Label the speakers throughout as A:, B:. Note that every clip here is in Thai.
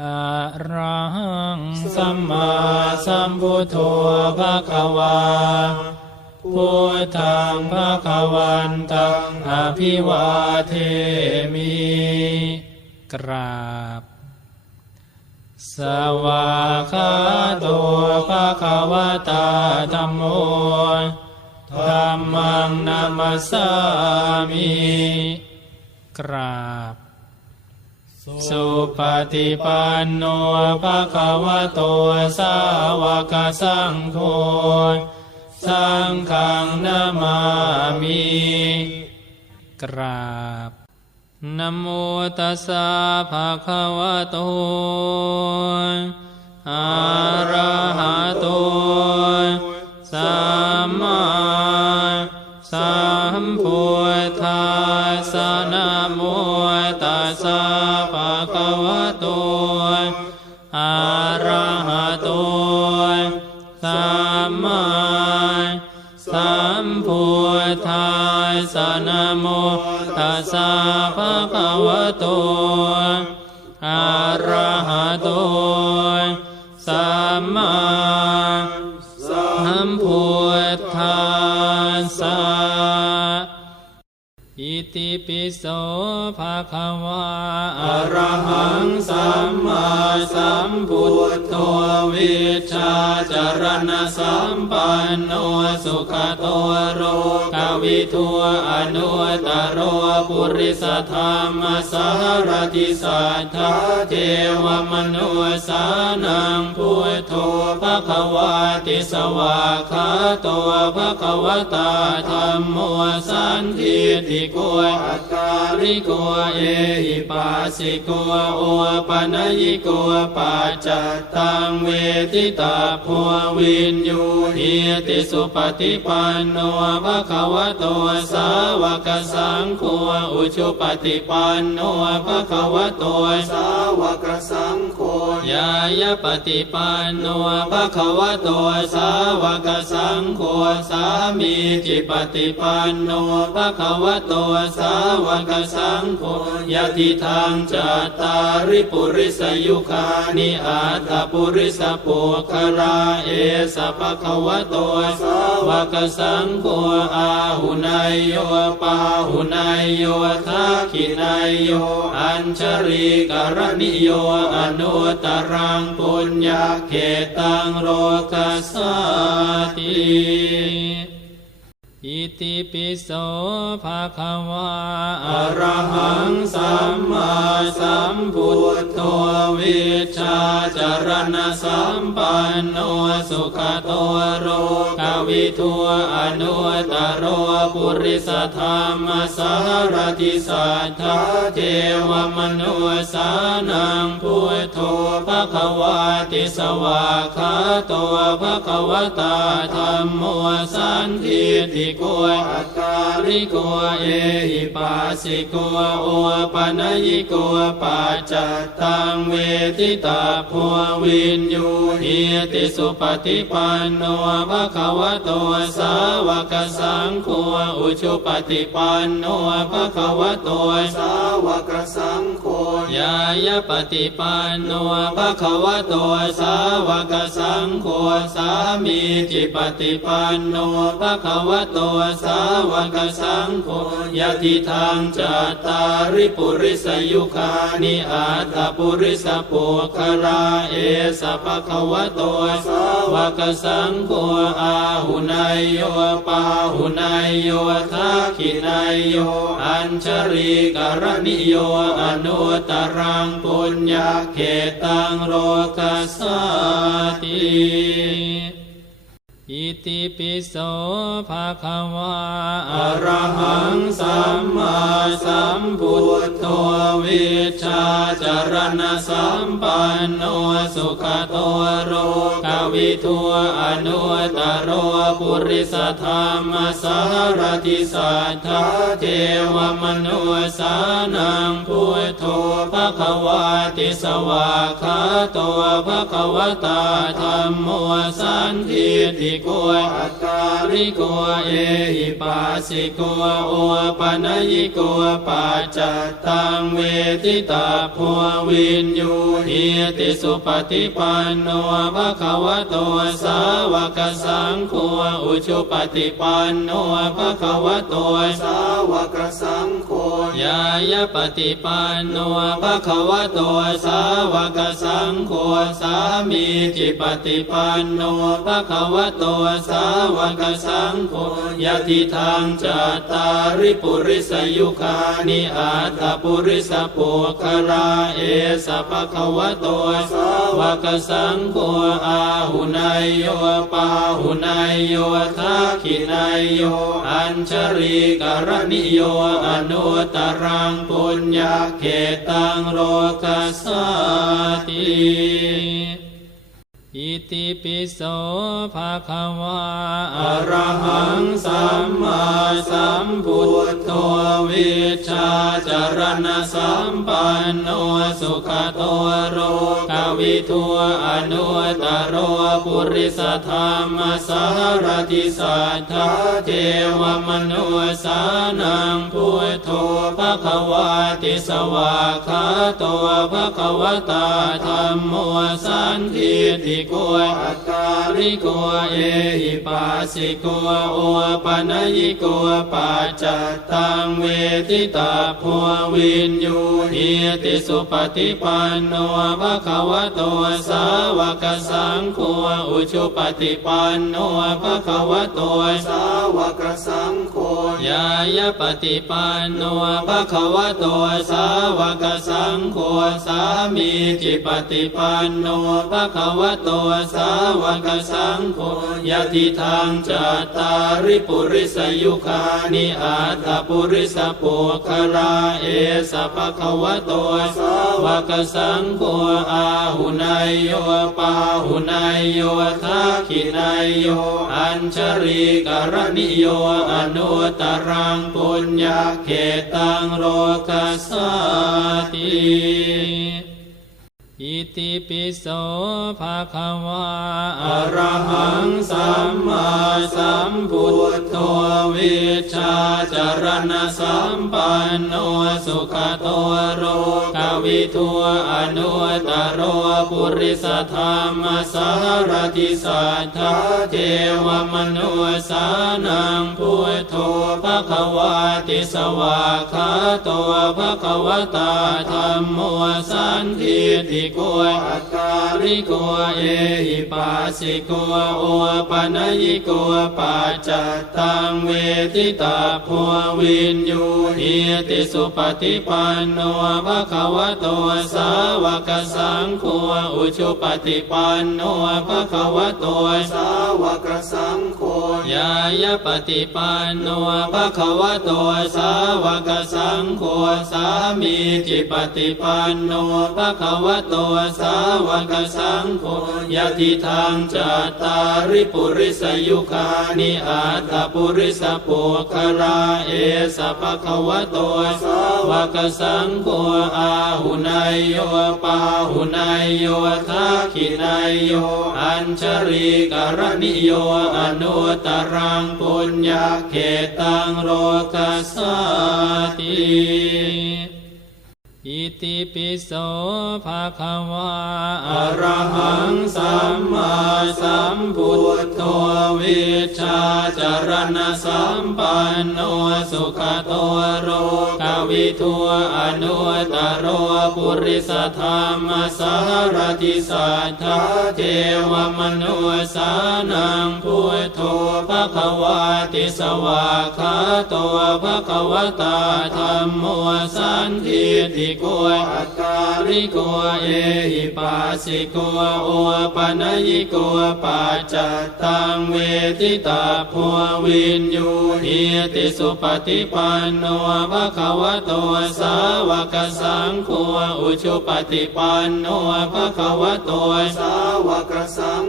A: อะระหังสัมมาสัมพุทโธภะคะวาพุทธังภะคะวันตังอภิวาเทมิกราบ สวาคาโตภะคะวะตาธัมโมธัมมังนามัสสามิกราบ สุปฏิปันโนภะคะวะโตสาวกสังโฆสังฆังนามามิกราบนโมตัสสะภะคะวะโตอะระหะโตสั สะนะโมตัสสะภะคะวะโตอะระหะโตสัมมาสัมพุทธัสสะอิติปิโสภะคะวะอะระหังสัมมาสัมพุทโธวิชา จารณะสัมปันโนสุขโตโรกวิทัวอนุตโรปุริสธรรมสารติสัทธาเทวมนุสานังพุทโธภควาติสวาคาโตภควตาธรรมโมสันทิติโกอัตตาริโกเอหิปัสสิโกโอปนยิโกปัจจตังเวทิตาโพวินยูหิติสุปฏิปันโนภะคะวะโตสาวกสังโฆอุชุปฏิปันโนภะคะวะโต
B: สาวกสัง
A: ยายปฏิปันโนภะคะวะโตสาวกสังโฆสามีจิปฏิปันโนภะคะวะโตสาวกสังโฆยะติทางจัตตาริปุริสยุคานิอาตปุริสปุคลาเอสภะคะวะโตสาวกสังโฆอาหุนายโยปาหุนายโยทักขินายโยอัญชริกรณิโยอนุตตรังปุญญาเขตังโลกัสสติ อิติปิโสภะคะวะอรหังสัมมาสัมพุทโธวิชาจารณะสัมปันโนสุขโตโรกวิทัวอนุตตรโรปุริสธรรมสารติสัทธาเทวมนุสานังพุทโธภะคะวาติสวาคาโตภะคะวตาธรรมโมสันทิติโกอัตตาริโกเอหิปัสสิโกโอปะนยิโกปัจจตังเวทิตาโพวินยูหิติสุปฏิปันโนภะคะวะโตสาวกสังโฆอุชุปฏิปันโนภะคะวะโต
B: สาวกสังโฆ
A: ยายปฏิปันโนภะคะวะโตสาวกสังโฆสามีจิปฏิปันโนภะคะวะโตสาวกสังโฆยะติทางจัตตาริปุริสยุคานิอาตปุริสปุคลาเอสะภะคะวะโตสาวกสังโฆอาหุนายโยปาหุนายโยทักขินายโยอัญชริกรณิโยอนุตตรังปุญญาเขตังโลกัสสติ อิติปิโสภะคะวะอะระหังสัมมาสัมพุทโธวิชชาจารณสัมปันโนสุขโตโรกวิทัวอนุตตโรปุริสธรรมสารติสัทธาเทวมนุสานังพุทโธภะคะวาติสวาคาโตภะคะวตาธรรมโมสันทิติโกย
B: อัตตา
A: ริโกเอหิปัสสิโกโอปนยิโกปัจจตังเวทิตาพัววินยูหิติสุปฏิปันโนภะคะวะโตสาวกสังโฆอุชุปฏิปันโนภะคะวะโต
B: สาวกสังโฆ
A: ยายาปฏิปันโนภะคะวะโตสาวกสังโฆสามีจิปฏิปันโนภะคะวะโตสาวกสังโฆยะติทางจัตตาริปุริสยุคานิอาตปุริสปุคลาเอสภะคะวะโตสาวกสังโฆอาหุนายโยปาหุนายโยทักขินายโยอัญชริกรณิโยอนุตตรังปุญญาเขตังโลกัสสติ อิติปิโสภะคะวะอรหังสัมมาสัมพุทโธวิชาจารณะสัมปันโนสุขโตโรกวิทัวอนุตโรปุริสธรรมสารติสัทธาเทวมนุสานังพุทโธภะคะวะติสวาคาโตภะคะวะตาธรรมโมสันทิติโกย
B: อัตตา
A: ริโกเอหิปัสสิโกโอปนยิโกปัจจตังเวทิตาพัววินยูหิติสุปฏิปันโนภะคะวะโตสาวกสังโฆอุชุปฏิปันโนภะคะวะโต
B: สาวกสัง โฆ
A: ยายาปฏิปันโนภะคะวะโตสาวกสังโฆสามีจิปฏิปันโนภะคะวะโตสาวกสังโฆยะติทางจัตตาริปุริสยุคานิอาตปุริสปุคลาเอสะภะคะวะโตสาวกสังโฆอาหุนายโยปาหุนายโยทักขินายโยอัญชริกรณิโยอนุตตรังปุญญาเขตังโลกัสสติอิติปิโสภะคะวะอะระหังสัมมาสัมพุทโธวิชาจารณสัมปันโนสุขโตโร วิทัวอนุตโรปุริสธรรมสารติสัทธาเทวมนุสานังพุทโธภะควะติสวาคาโตภคะวตาธรรมโมสันทิติโก
B: อัตตา
A: ริโกเอหิปัสสิโกโอปนยิโกปัจจตังเวทิตาพัววินยูหิติสุปฏิปันโนภคะวตัวสาวกสังโฆอุชุปฏิปันโนภะคะวตัว
B: สาวกสังโฆ
A: ยายาปฏิปันโนภะคะวะโตสาวกสังโฆสามีจิปฏิปันโนภะคะวะโตสาวกสังโฆยะติทางจัตตาริปุริสยุคานิอาตปุริสปุคลาเอสะภะคะวะโตสาวกสังโฆอาหุนายโยปาหุนายโยทักขินายโยอัญชริกรณิโยอนุตตรังปุญญาเขตังโลกัสสติอิติปิโสภาคะวาอะระหังสัมมาสัมพุทโธวิชาจารณสัมปันโนสุขโตโร วิทัวอนุตโรปุริสธรรมสารติสัทธาเทวมนุสานังพุทโธภคะวะติสวาคาโตภคะวตาธรรมโมสันทิติโก
B: อัตตา
A: ริโกเอหิปัสสิโกโอปนยิโกปัจจตังเวทิตาพัววินยูหิติสุปฏิปันโนภคะวะโตสาวกสังโฆอุชุปฏิปันโนภะคะวะโต
B: สาวกสัง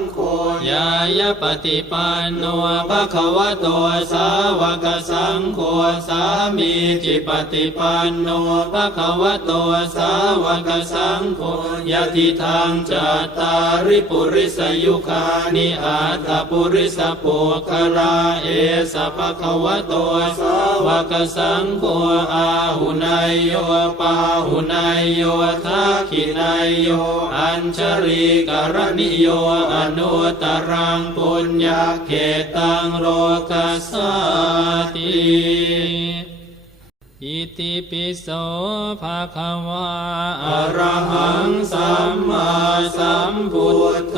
B: า
A: ยปฏิปันโนภะคะวะโตสาวกสังโฆสามีจิปฏิปันโนภะคะวะโตสาวกสังโฆยะติทางจัตตาริปุริสยุคานิอาตปุริสปุคลาเอสะภะคะวะโตสาวกสังโฆอาหุนายโยปาหุนายโยทักขินายโยอัญชริกรณิโยอนุตตรังปุญญาเขตังโลกัสสติ อิติปิโสภะคะวะอะระหังสัมมาสัมพุทโธ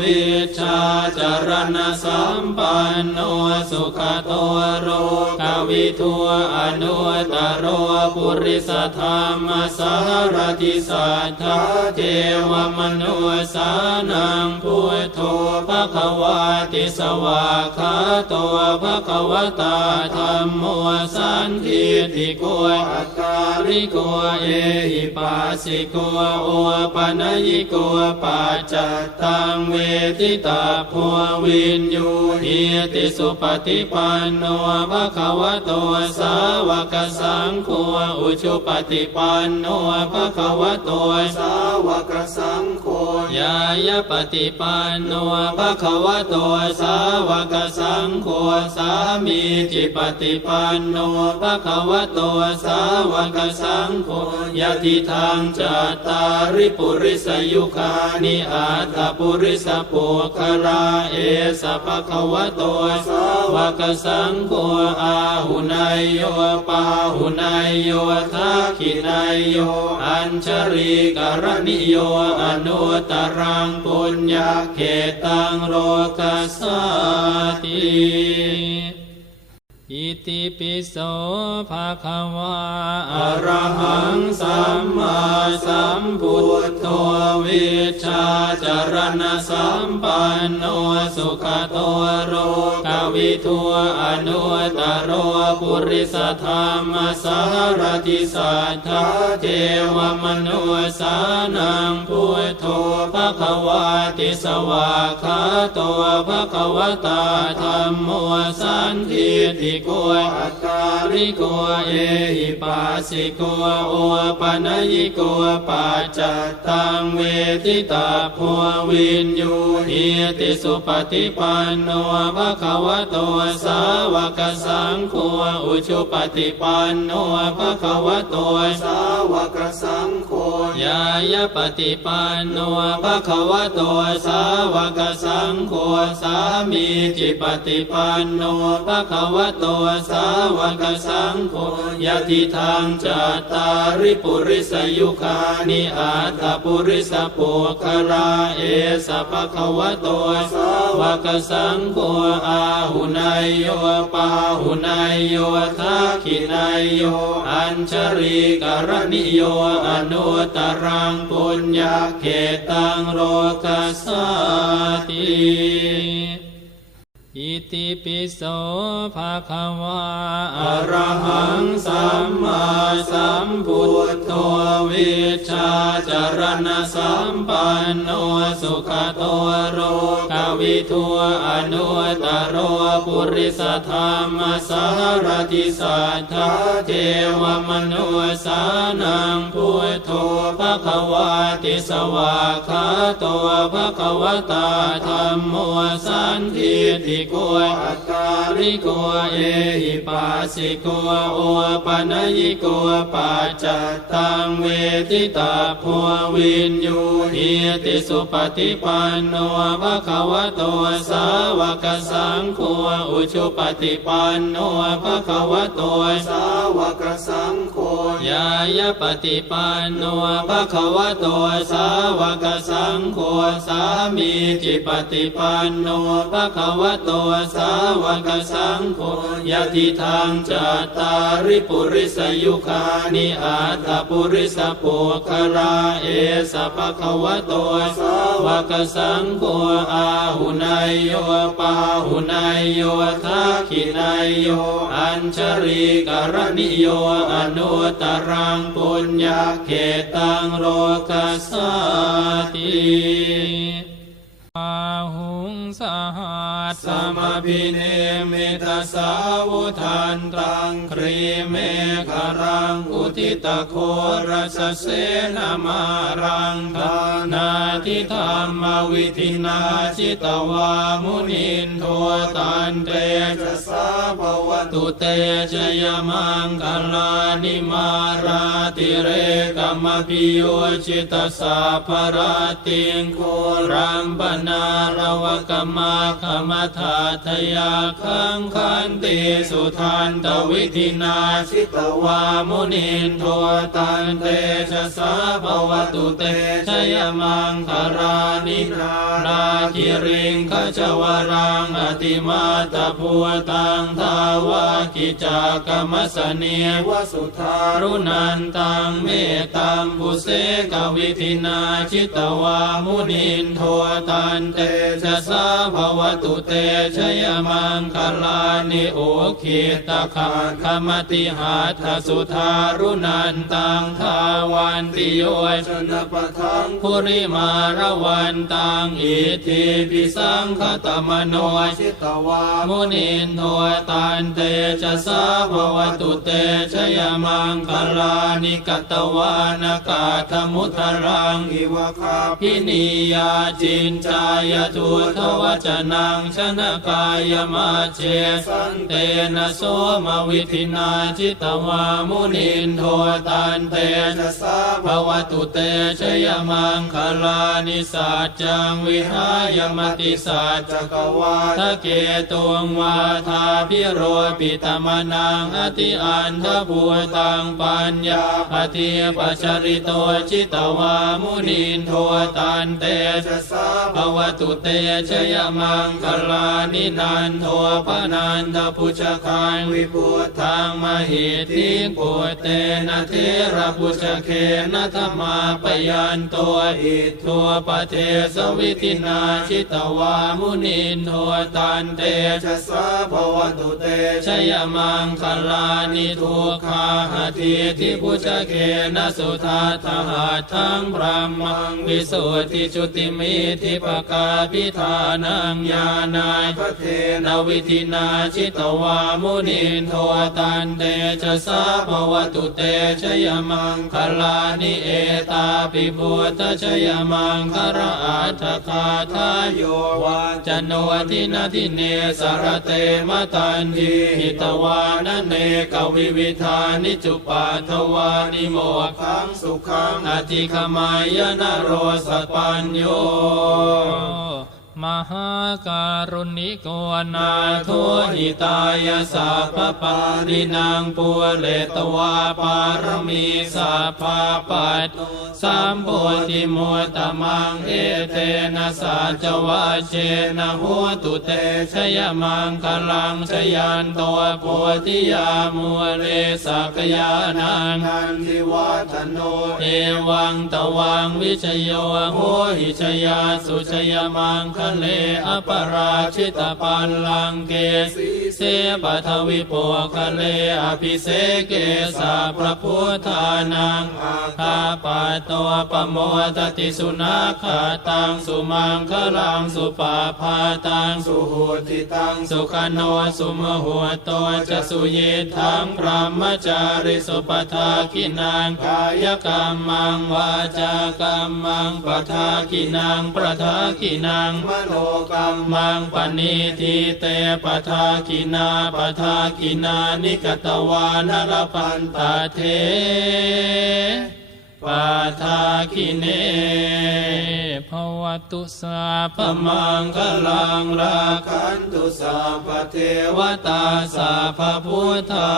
A: วิชาจารณะสัมปันโนสุขโตโรกวิทัวอนุตตรโรปุริสธรรมสารติสัทธาเทวมนุสานังพุทโธภะคะวะติสวาคาโตภะคะวตาธรรมโมสันทิติโกอัตตาริโกเอหิปัสสิโกโอปะนยิโกปัจจตังเวทิตาภววินยูหิติสุปฏิปันโนภะคะวะโตสาวกสังโฆอุชุปฏิปันโนภะคะวะโต
B: สา
A: ยายปฏิปันโนภะคะวะโตสาวกสังโฆสามีจิปฏิปันโนภะคะวะโตสาวกสังโฆยะติทางจัตตาริปุริสยุคานิอาตปุริสปุคลาเอสะภะคะวะโตสาวกสังโฆอาหุนายโยปาหุนายโยทักขินายโยอัญชริกรณิโยอนุตตรังปุญญาเขตังโลกัสสติอิติปิโสภะคะวะอะระหังสัมมาสัมพุทโธวิชาจารณสัมปันโนสุขโตโร กวิทัวอนุตโรปุริสธรรมสารติสัทธาเทวมนุสานังพุทโธภคะวะติสวาคาโตภคะวตาธรรมโมสันทิติโกอัตตาริโกเอหิปัสสิโกโอปนยิโกปัจจตังเวทิตาภววินยูหิติสุปฏิปันโนภคะวะโตสาวกสังโฆอุชุปฏิปันโนภะคะวะโต
B: สาวกสังโฆ
A: ยายปฏิปันโนภะคะวะโตสาวกสังโฆสามีจิปฏิปันโนภะคะวะโตสาวกสังโฆยะติทางจัตตาริปุริสยุคานิอาตปุริสปุคลาเอสะภะคะวะโตสาวกสังโฆอาหุนายโยปาหุนายโยทักขินายโย อัญชริกรณิโยอนุตตรังปุญญาเขตังโลกัสสติ อิติปิโสภะคะวะอะระหังสัมมาสัมพุทโธวิชาจารณะสัมปันโนสุขโตโรกวิทัวอนุตตรโรปุริสธรรมสารติสัทธาเทวมนุสานังพุทโธภะคะวะติสวาคาโตภะคะวตาธรรมโมสันทิติ Boy. ริโกเอหิปัสสิโกโอปะนยิโกปัจจตังเวทิตาภววินยูหิติสุปฏิปันโนภะคะวะโตสาวกสังโฆอุชุปฏิปันโนภะคะวะโต
B: สาวกสังโฆ
A: ยายปฏิปันโนภะคะวะโตสาวกสังโฆสามีจิปฏิปันโนภะคะวะโตสาวกสังโฆยะติทางจัตตาริปุริสยุคานิอาตปุริสปุคลาเอสะภะคะวะโตสาวกสังโฆอาหุนายโยปาหุนายโยทักขินายโยอัญชริกรณิโยอนุตตรังปุญญาเขตังโลกัสสติอาหุ สสมาพิเนมิตาสาวุทันตังครีเมฆรังอุทิตโครัสเสนามารังทานาทิธรรมวิธินาจิตวามุนินโทตันเต
B: จะสาภว
A: ตุเตชยมังคลานิมาราติเรกมปิโยชิตสาภราติงโครัมปนารวกมาคมธาทยาคังคันติสุทันตวิธินาชิตวามุนินโทตันเตชะสาภวตุเตชยมังคารานินาราคิริงขจวรังอติมาตาภูตังทาวากิจากรรมสเนียว
B: สุธา
A: รุนันตังเมตตัมบุเสกวิธินาชิตวามุนินโทตันเตชะสาภวตุเตชยมังคลานิโอคิตาคาคมติหาทสุธารุนันตังทาวันติโย
B: ชนปะทัง
A: ภุริมาระวันตังอิทิปิสังคตมโน
B: ชิตวา
A: มุนินโทตันเตจะสาภวตุเตชยมังคลานิกตวานากาธมุทรัง
B: อิวะคา
A: พินิยาจินจายทุทวจนังชนะกายมาเชสันเตนะโสมวิธินาจิตวามุนินโทตันเต
B: จะสา
A: ภวตุเตชยมังคลานิสัจจังวิหายมติสัจ
B: จกวา
A: ทะเกตุงวาทาพิโรปิตมนังอติอันทภูตังปัญญาปฏิปัชริโตจิตวามุนินโทตันเต
B: จะสา
A: ภวตุเตชยมังคลานินันโทปนันทพุชคัน
B: วิปุต
A: ทางมหิทิปุเตนะเทระพุชเคนะธรรมาปยันตัวอิทัวปเทสวิตินาชิตวามุนินโทตันเต
B: จะสาภวตุเต
A: ชยมังคลานิทุกขาหทิทิพุชเคนะสุธาทหาทั้งพระมังวิสุทธิจุติมิทิปกาพิธานังญาณาย
B: พระเท
A: นวิธินาชิตวามุนินโทตันเตชะสาภวตุเตชยมังคลานิเอตาปิพุทธชยมังคระอาทคาทายโยวาจโนทินาทิเนสารเตมตันทีหิตวานเนกวิวิธานิจุปาทวานิโมขัง
B: สุขัง
A: อธิขมายนโรสปัญโย มหาการุณิโกนาโทหิตายาสัพพปารินางปัวเลตวาปารมีสัพพปัต สัมโพธิมุตมังเอเตนะสัจวะเชนะโหตุเตชยมังคลังชยันตัวโพธิยามัวเลสักยานัง
B: นันทิวัฒโน
A: เอวังตวังวิชโยโหหิชยาสุชยมังคะเลอปราชิตปัลลังเกสีเสปัทวิโปคะเลอภิเสเกสาพระพุทธานังอาคาปะโตปโมตติสุนาคาตังสุมังคลังสุปาพาตังสุ
B: สุติตัง
A: สุขโนสุมหัวโตจะสุเยทังพระมจาริสุปทาคินางกายกรรมังวาจากรรมังปทาคินางประทาคินาง
B: มโนกรรม
A: มังปณิทิเตปทาคินาปทาคินานิกตวานรปันตาเท ปาทาคิเนภวตุสาพมังคลังราค
B: ขันตุสาปเท
A: เท
B: ว
A: วตาสาพพุทธา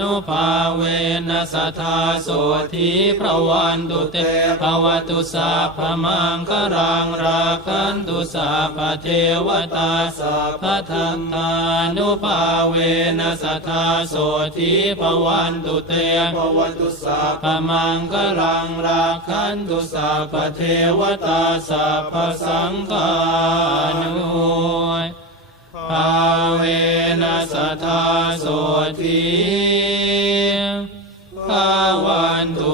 A: นุภาเวนัสทธาโสธีพระวันตุเตภวตุสาพมังครังราคันตุสาพเทวตาสาพทัตตานุภาเวนัสทธาโสธีพระวันตุเต
B: ภวันตุสา
A: พมังคลังงราคันตุสาปเทวตาสาปสังฆานุภาเวนัสทาโสทีภาวันตุ